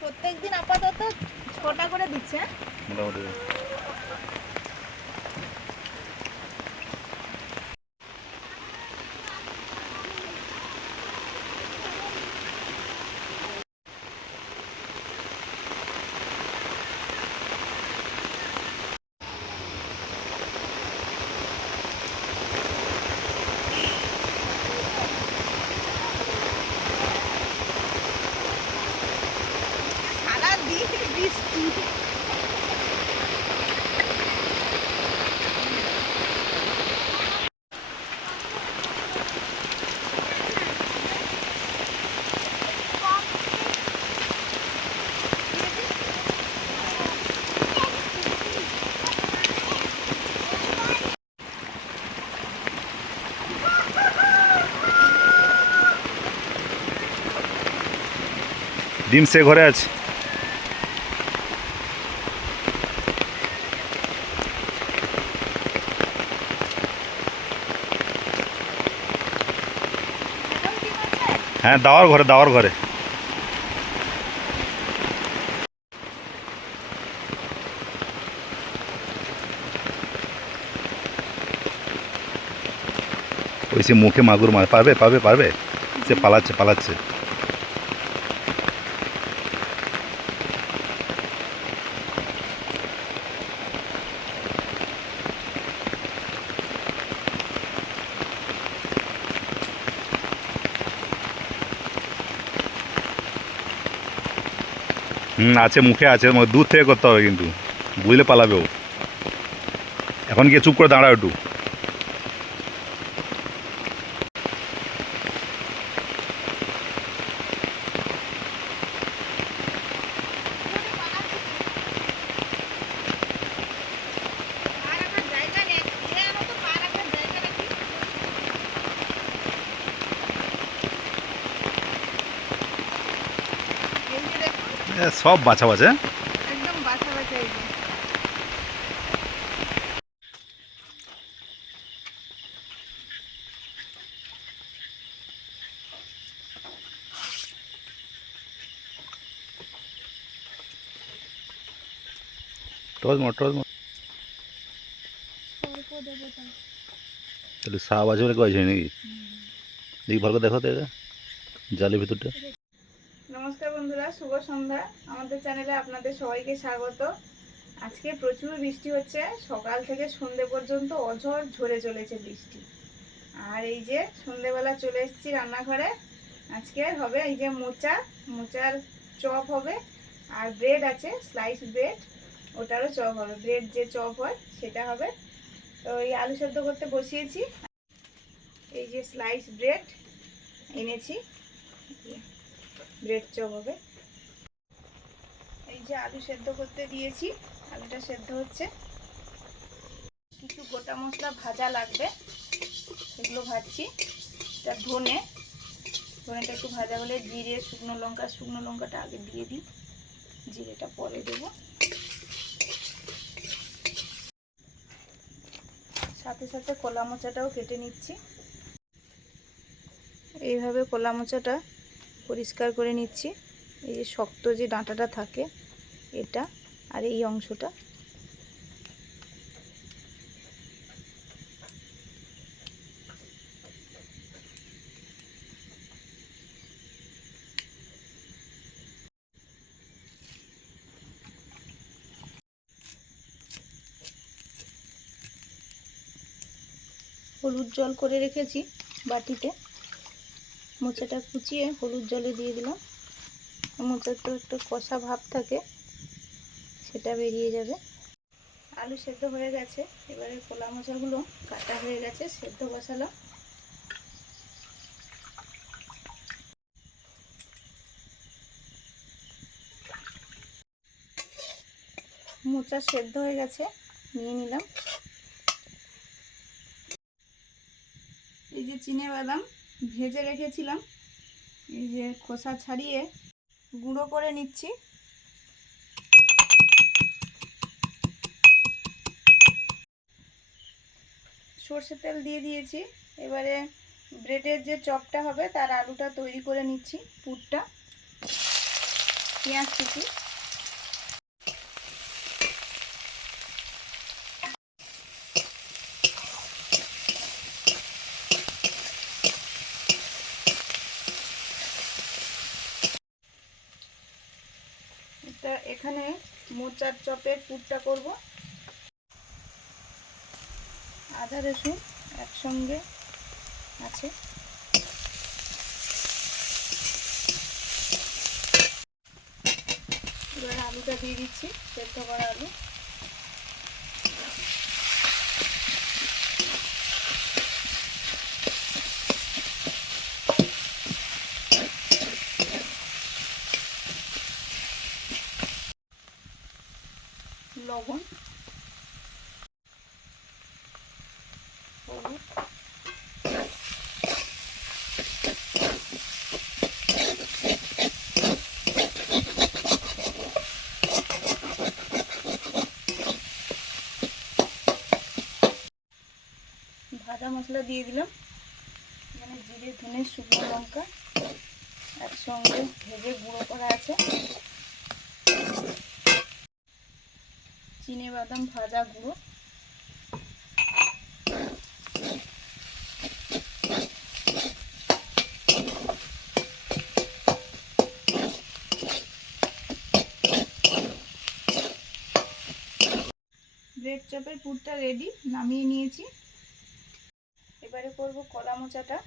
প্রত্যেকদিন আপাতত 6টা করে দিচ্ছে মোটামুটি। ডিম সে ঘরে আছে। হ্যাঁ দাওয়ার ঘরে, দাওয়ার ঘরে। ওই সে মুখে মাগুর মার, পারবে পারবে পারবে, সে পালাচ্ছে পালাচ্ছে। আছে মুখে আছে, দূর থেকে করতে হবে কিন্তু, বুঝলে পালাবে ও। এখন গিয়ে চুপ করে দাঁড়াও একটু। সব বাছা বাছা, একদম বাছা বাছা। টস মর টস মর। তাহলে সাপ আছে বলে কয়েছে নাকি? দেখি ভালো করে দেখো তো এটা জালের ভিতরটা। নমস্কার বন্ধুরা, শুভ সন্ধ্যা। আমাদের চ্যানেলে আপনাদের সবাইকে স্বাগত। আজকে প্রচুর বৃষ্টি হচ্ছে, সকাল থেকে সন্ধে পর্যন্ত অঝড় ঝরে চলেছে বৃষ্টি। আর এই যে সন্ধেবেলা চলে এসেছি রান্নাঘরে। আজকে হবে এই যে মোচার চপ হবে, আর ব্রেড আছে স্লাইস ব্রেড, ওটারও চপ হবে। ব্রেড যে চপ হয় সেটা হবে। তো এই আলু সেদ্ধ করতে বসিয়েছি। এই যে স্লাইস ব্রেড এনেছি, ব্রেড চপ হবে। এই যে আলু সেদ্ধ করতে দিয়েছি, আলুটা সেদ্ধ হচ্ছে। কিছু গোটা মশলা ভাজা লাগবে, সেগুলো ভাজছি। এটা ধনেটা একটু ভাজা হলে জিরে, শুকনো লঙ্কাটা আগে দিয়ে দিই, জিরেটা পরে দেবো। সাথে সাথে কলা মোচাটাও কেটে নিচ্ছি। এইভাবে কলা মোচাটা পরিষ্কার করে নিচ্ছি। এই যে শক্ত যে ডাঁটাটা থাকে এটা, আর এই অংশটা। হলুদ জল করে রেখেছি বাটিতে, মোচাটা কুচিয়ে হলুদ জলে দিয়ে দিলাম। মোচার তো একটু কষা ভাব থাকে, সেটা বেরিয়ে যাবে। আলু সেদ্ধ হয়ে গেছে, এবারে কলা মোচাগুলো কাটা হয়ে গেছে, সেদ্ধ বসালাম। মোচা সেদ্ধ হয়ে গেছে, নিয়ে নিলাম। এই যে চিনেবাদাম ভেজে রেখেছিলাম, এই যে খোসা ছাড়িয়ে গুঁড়ো করে নিচ্ছি। সর্ষের তেল দিয়ে দিয়েছি। এবারে ব্রেডের যে চপটা হবে তার আলুটা তৈরি করে নিচ্ছি। পুরটা, পেঁয়াজ কুচি, এখানে মোচার চপের পুরটা করব। আদা রসুন একসঙ্গে আছে। এবার আলুটা দিয়ে দিচ্ছি, সেদ্ধ করা আলু। লবণ, হলুদ, ভাজা মশলা দিয়ে দিলাম। এখানে জিরে, ধনে, শুকনো লঙ্কা একসঙ্গে ভেজে গুঁড়ো করা আছে। চিনেবাদাম ভাজা গুঁড়ো, ব্রেড চপের পুরটা রেডি, নামিয়ে নিয়েছি। এবারে করব কলা মোচাটা।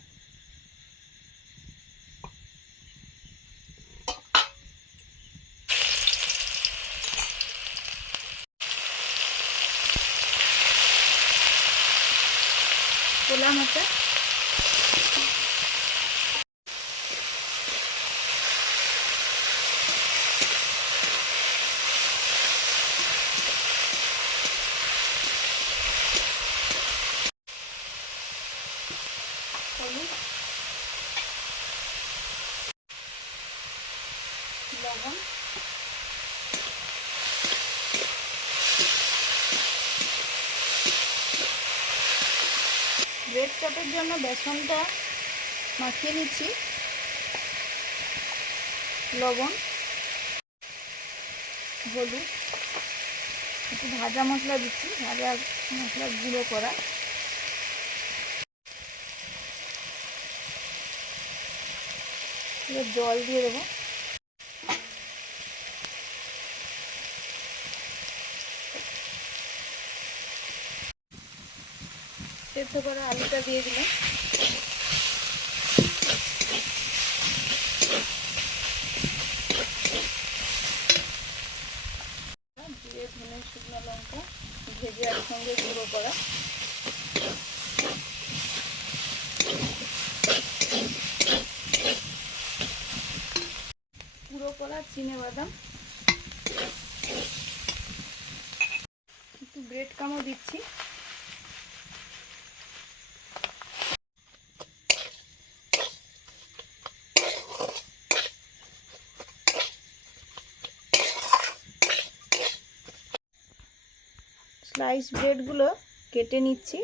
কলা মোচা, হলুদ, লবণ, ব্রেড চপের জন্য বেসনটা মাখিয়ে নিচ্ছি। লবণ, হলুদ, একটু ভাজা মশলা দিচ্ছি, ভাজা মশলা গুঁড়ো করা। এবার জল দিয়ে দেবো। সেদ্ধ করা আলুটা দিয়ে দিলাম। জিরে, ধনে, শুকনো লঙ্কা ভেজে একসঙ্গে গুঁড়ো করা। গুঁড়ো করা চিনেবাদাম, একটু ব্রেড কামও দিচ্ছি। স্লাইস ব্রেডগুলো কেটে নিচ্ছি।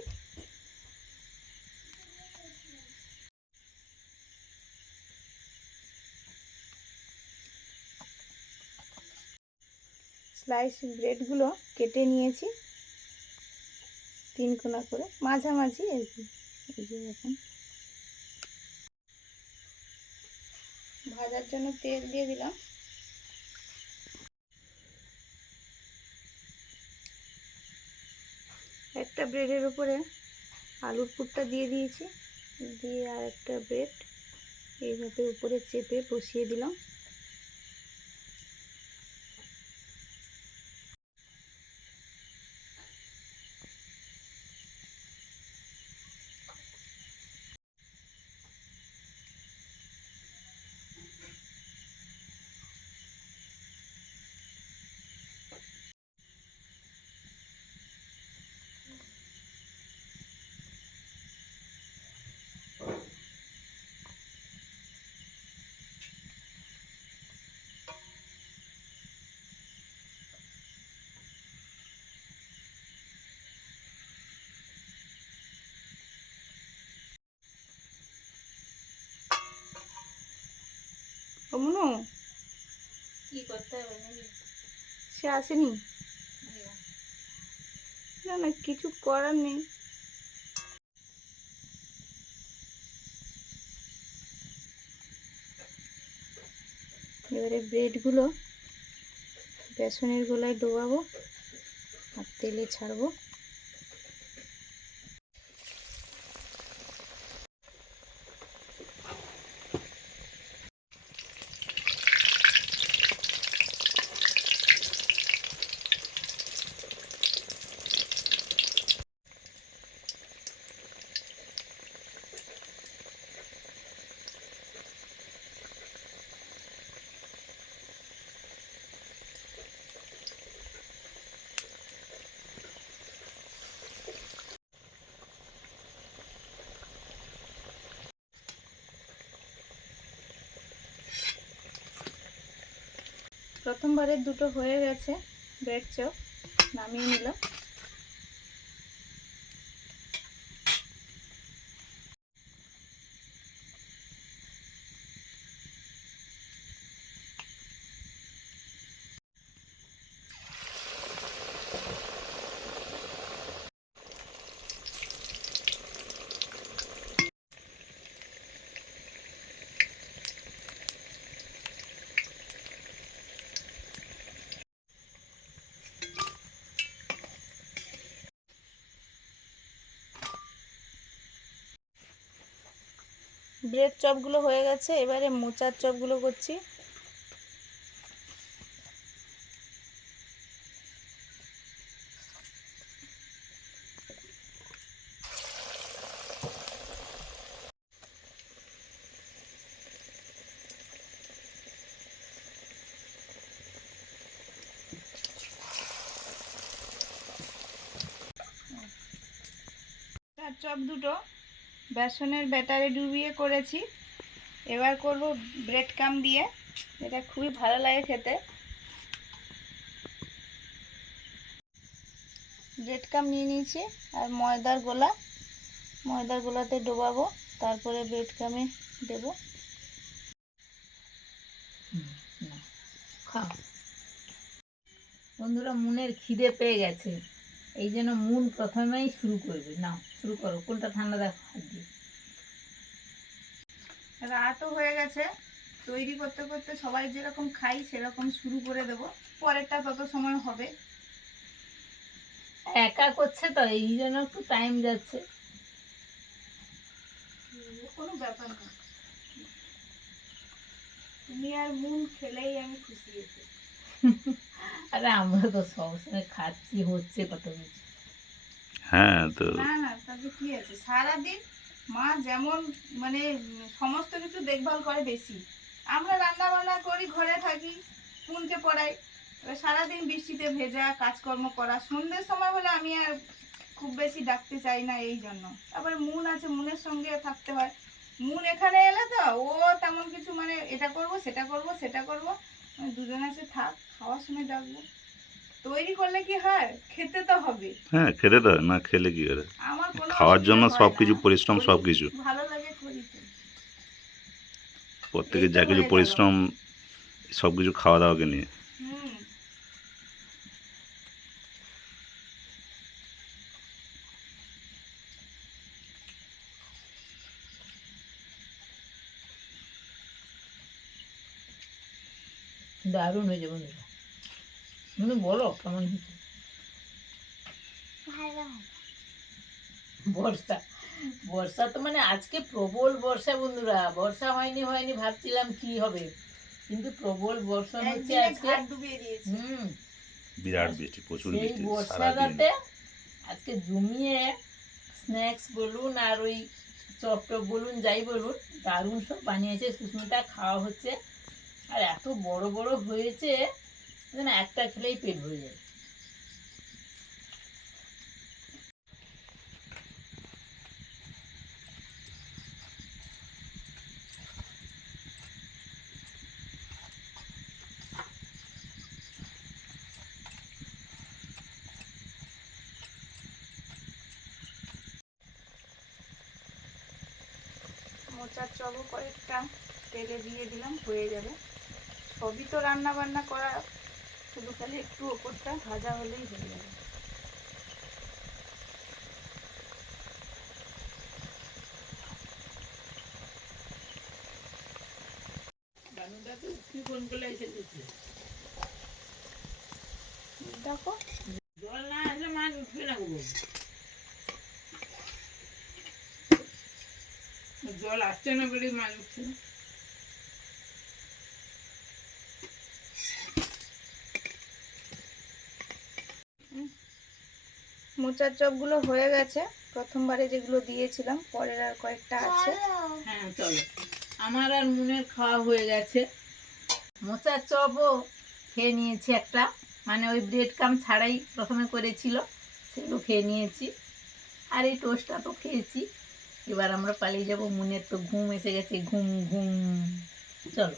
স্লাইস ব্রেডগুলো কেটে নিয়েছি 3 কোনা করে, মাঝামাঝি আর কি। এই যে এখন ভাজার জন্য তেল দিয়ে দিলাম। একটা ব্রেডের উপরে আলুর পুরটা দিয়ে দিয়েছি, দিয়ে আর একটা ব্রেড এইভাবে উপরে চেপে বসিয়ে দিলাম। ও মুনু, কি করতে হবে নাকি? সে আসেনি? না না, কিছু করার নেই। এবারে ব্রেডগুলো বেসনের গোলায় ডোবাবো আর তেলে ছাড়বো। প্রথমবারের দুটো হয়ে গেছে ব্রেড চপ, নামিয়ে নিলাম। ব্রেড চপগুলো হয়ে গেছে, এবারে মোচার চপগুলো করছি। মোচার চপ দুটো বেসনের ব্যাটারে ডুবিয়ে করেছি। এবার করব ব্রেড কাম দিয়ে, এটা খুবই ভালো লাগে খেতে। ব্রেড কাম নিয়ে নিয়েছি আর ময়দার গোলা, ময়দার গোলাতে ডোবাবো, তারপরে ব্রেড কামে দেবো। খাও বন্ধুরা, মুনের খিদে পেয়ে গেছে, এই জন্য মুন প্রথমেই শুরু করবে। নাও শুরু করো, কোনটা ঠান্ডা দেখো হাত দিয়ে। রাতও হয়ে গেছে, তৈরি করতে করতে সবাই যেরকম খাই সেরকম শুরু করে দেব, পরেরটা তত সময় হবে। একা করছে তো এই জন্য একটু টাইম যাচ্ছে। কোনো ব্যাপার না, তুমি আর মুন খেলেই আমি খুশি হয়েছি। আরে আমরা তো সবসময় খাচ্ছি, হচ্ছে কত কিছু। হ্যাঁ তো না না, তাতে কি আছে, সারাদিন মা যেমন মানে সমস্ত কিছু দেখভাল করে বেশি, আমরা রান্না বান্না করি, ঘরে থাকি, মুনকে পড়াই, এবার সারাদিন বৃষ্টিতে ভেজা কাজকর্ম করা, সন্ধ্যের সময় হলে আমি আর খুব বেশি ডাকতে চাই না, এই জন্য। তারপরে মুন আছে, মুনের সঙ্গে থাকতে হয়। মুন এখানে এলে তো ও তেমন কিছু মানে এটা করব সেটা করব সেটা করব, দুজন আছে, থাক, খাওয়ার সময় ডাকবো। তৈরি করলে কি হয়, খেতে তো হবে। হ্যাঁ, খেতে তো হয়, না খেলে কি করে? আমার কোনো খাওয়ার অসুবিধা জন্য হয় সব না, কিছু পরিশ্রম, করি, সব কিছু ভালো লাগে করি তো। প্রত্যেকের এই তো যা কিছু হয়ে গেল। পরিশ্রম, সব কিছু খাওয়া দাওয়াকে নিয়ে। হুম, দারুণ হয়েছে বন্ধুরা। মানে বলো কেমন হয়েছে। বর্ষা, বর্ষা তো মানে আজকে প্রবল বর্ষা বন্ধুরা। বর্ষা হয়নি হয়নি ভাবছিলাম কি হবে, কিন্তু প্রবল বর্ষা হচ্ছে একদিনে আজকে। ঘাট ডুবিয়ে দিয়েছে। বিরাট বৃষ্টি, প্রচুর সেই বৃষ্টি সারাদিন। বর্ষাটাতে আজকে জমিয়ে স্ন্যাক্স বলুন আর ওই চপ টপ বলুন, যাই বলুন, দারুণ সব বানিয়েছে সুস্মিতা, খাওয়া হচ্ছে। আর এত বড় বড় হয়েছে যেন একটা খেলেই পেট ভরে যায়। মোচার চপও কয়েকটা তেলে দিয়ে দিলাম, হয়ে যাবে। সবই তো রান্না বান্না করা, শুধু খালি একটু ওপরটা ভাজা হলেই হয়ে যাবে। দেখো জল না আসলে মাছ উঠবে না গো। জল আসছে না বলে মাছ উঠছে না। মোচার চপগুলো হয়ে গেছে, প্রথমবারে যেগুলো দিয়েছিলাম, পরের আর কয়েকটা আছে। হ্যাঁ চলো, আমার আর মুনের খাওয়া হয়ে গেছে। মোচার চপও খেয়ে নিয়েছি একটা, মানে ওই ব্রেড কাম ছাড়াই প্রথমে করেছিল, সেগুলো খেয়ে নিয়েছি। আর এই টোস্টটা তো খেয়েছি। এবার আমরা পালিয়ে যাব, মুনের তো ঘুম এসে গেছে, ঘুম ঘুম। চলো।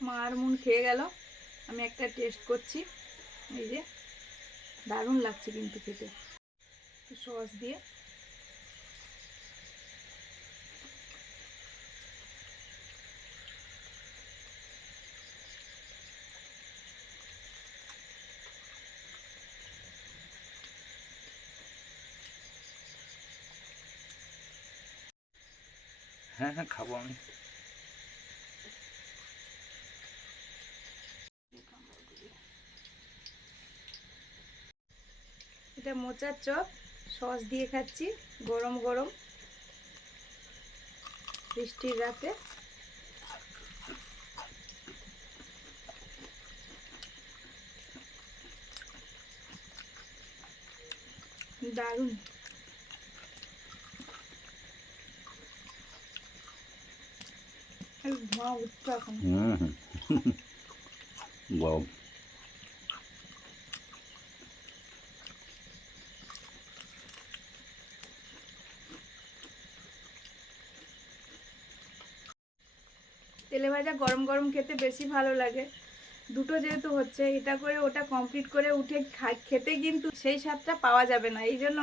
মা আর মুন খেয়ে গেল, আমি একটা টেস্ট করছি। এই যে দারুণ লাগছে কিন্তু খেতে, একটু সস দিয়ে। হ্যাঁ হ্যাঁ, খাবো আমি। এটা মোচার চপ, সস দিয়ে খাচ্ছি, গরম গরম বৃষ্টির রাতে। দারুণ। ধোঁয়া উঠছে এখন। ওয়াও। তেলে ভাজা গরম গরম খেতে বেশি ভালো লাগে। দুটো যেহেতু হচ্ছে, এটা করে ওটা কমপ্লিট করে উঠে খেতে কিন্তু সেই স্বাদটা পাওয়া যাবে না। এই জন্য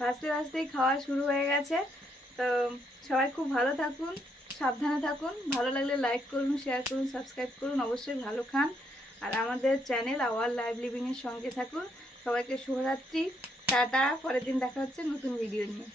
ভাজতে ভাজতেই খাওয়া শুরু হয়ে গেছে। তো সবাই খুব ভালো থাকুন, সাবধানে থাকুন। ভালো লাগলে লাইক করুন, শেয়ার করুন, সাবস্ক্রাইব করুন, অবশ্যই ভালো খান। আর আমাদের চ্যানেল আওয়ার লাইভ লিভিংয়ের সঙ্গে থাকুন। সবাইকে শুভরাত্রি, টাটা। পরের দিন দেখা হচ্ছে নতুন ভিডিও নিয়ে।